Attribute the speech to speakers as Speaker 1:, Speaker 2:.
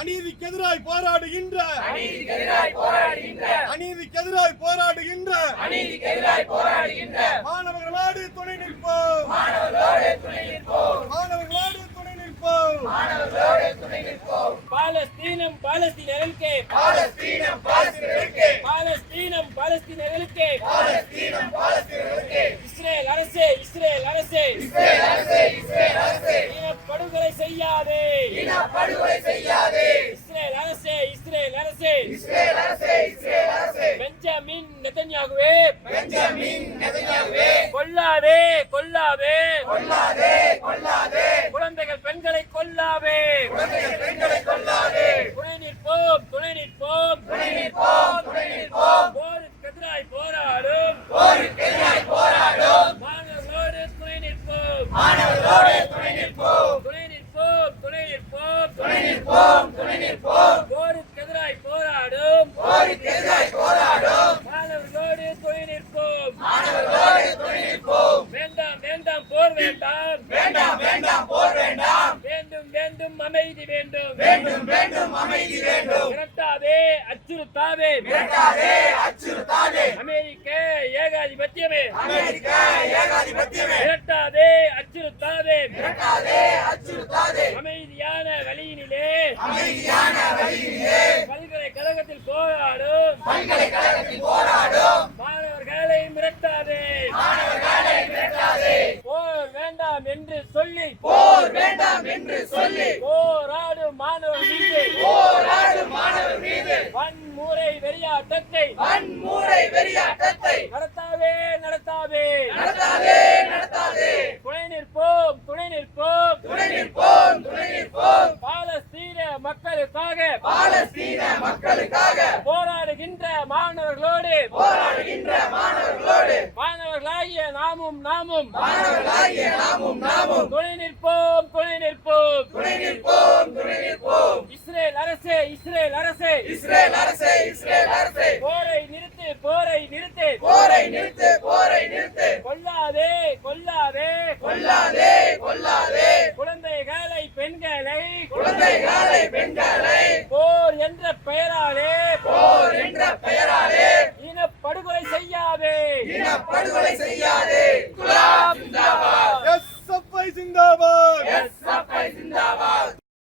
Speaker 1: அநீதிக்கு எதிராய் போராடுகின்ற.
Speaker 2: அநீதிக்கு எதிராய் போராடுகின்ற.
Speaker 1: அநீதிக்கு எதிராய் போராடுகின்ற.
Speaker 2: அநீதிக்கு எதிராய் போராடுகின்ற.
Speaker 1: மாணவர்களோடு துணை நிற்போம்.
Speaker 2: மாணவர்களோடு துணை நிற்போம்.
Speaker 1: மாணவர்களோடு துணை நிற்போம்.
Speaker 2: மாணவர்களோடு துணை நிற்போம்.
Speaker 3: பாலஸ்தீனம் பாலஸ்தீனர்களுக்கு.
Speaker 2: பாலஸ்தீனம் பாலஸ்தீனர்களுக்கு.
Speaker 3: பாலஸ்தீனம் பாலஸ்தீனர்களுக்கு.
Speaker 2: பாலஸ்தீனம் பாலஸ்தீனர்களுக்கு.
Speaker 3: இஸ்ரேல் அரசே இஸ்ரேல் அரசே.
Speaker 2: இஸ்ரேல் அரசே இஸ்ரேல் அரசே.
Speaker 3: இனப்படுகொலை செய்யாதே.
Speaker 2: இனப்படுகொலை செய்யாதே.
Speaker 3: பெஞ்சமின் நெதன்யாகுவே.
Speaker 2: பெஞ்சமின் நெதன்யாகுவே.
Speaker 3: கொல்லாதே கொல்லாதே.
Speaker 2: கொல்லாதே கொல்லாதே.
Speaker 3: குழந்தைகள் பெண்களை கொல்லாதே.
Speaker 2: குழந்தைகள் பெண்களை கொல்லாதே.
Speaker 3: துணை நிற்போம் துணை நிற்போம்.
Speaker 2: துணை நிற்போம் துணை நிற்போம்.
Speaker 3: போருக்கு எதிராய் போராடும்.
Speaker 2: போருக்கு எதிராய் போராடும்.
Speaker 3: மாணவர்களோடு துணை நிற்போம்.
Speaker 2: மாணவர்களோடு துணை நிற்போம்.
Speaker 3: துணை நிற்போம் துணை நிற்போம்.
Speaker 2: துணை நிற்போம்
Speaker 3: போருக்கு எதிராய் போராடும்
Speaker 2: போருக்கு எதிராய் போராடும்
Speaker 3: மாணவர்களோடு துணை நிற்போம்
Speaker 2: மாணவர்களோடு துணை நிற்போம்
Speaker 3: வேண்டாம் வேண்டாம் போர் வேண்டாம்
Speaker 2: வேண்டாம் வேண்டாம் போர் வேண்டாம்
Speaker 3: வேண்டும் வேண்டும் அமைதி வேண்டும்.
Speaker 2: வேண்டும் வேண்டும் அமைதி வேண்டும்.
Speaker 3: மிரட்டாதே அச்சுறுத்தாதே.
Speaker 2: மிரட்டாதே அச்சுறுத்தாதே.
Speaker 3: அமெரிக்க ஏகாதிபத்தியமே.
Speaker 2: அமெரிக்க ஏகாதிபத்தியமே.
Speaker 3: மிரட்டாதே அச்சுறுத்தாதே.
Speaker 2: மிரட்டாதே அச்சுறுத்தாதே.
Speaker 3: அமைதியான வழியினிலே
Speaker 2: அமைதியான வழியிலே
Speaker 3: பல்கலைக்கழகத்தில் போராடும்.
Speaker 2: பல்கலைக்கழகத்தில் போராடும்.
Speaker 3: மாணவர்களை மிரட்டாதே
Speaker 2: மாணவர்களை மிரட்டாதே
Speaker 3: போர் வேண்டாம் என்று சொல்லி
Speaker 2: போர் வேண்டாம் என்று சொல்லி
Speaker 3: போராடும் மாணவர் மீது.
Speaker 2: போராடும் மாணவர் மீது.
Speaker 3: வன்முறை வெறியாட்டத்தை
Speaker 2: வன்முறை வெறியாட்டத்தை.
Speaker 3: நடத்தாதே நடத்தாதே.
Speaker 2: நடத்தாதே நடத்தாதே.
Speaker 3: துணை நிற்போம் துணை நிற்போம்.
Speaker 2: துணை நிற்போம் துணை நிற்போம்.
Speaker 3: பாலஸ்தீன மக்களுக்காக
Speaker 2: பாலஸ்தீன மக்களுக்காக.
Speaker 3: போராடுகின்ற மாணவர்களோடு
Speaker 2: போராடுகின்ற
Speaker 3: மாணவர்களாகிய நாமும் நாமும்.
Speaker 2: நாமும் நாமும்.
Speaker 3: துணை நிற்போம் துணை நிற்போம்.
Speaker 2: துணை நிற்போம் துணை நிற்போம்.
Speaker 3: இஸ்ரேல் அரசே இஸ்ரேல் அரசே.
Speaker 2: இஸ்ரேல் அரசே இஸ்ரேல் அரசே.
Speaker 3: போரை நிறுத்து போரை நிறுத்து.
Speaker 2: போரை நிறுத்து போரை நிறுத்து.
Speaker 3: கொல்லாதே கொல்லாதே.
Speaker 2: கொல்லாதே கொல்லாதே.
Speaker 3: குழந்தைகளை பெண்களை.
Speaker 2: குழந்தைகளை பெண்களை.
Speaker 3: போர் என்ற பெயராலே
Speaker 2: போர் என்ற பெயராலே
Speaker 3: படுகொலை செய்யாதே.
Speaker 2: குலாம்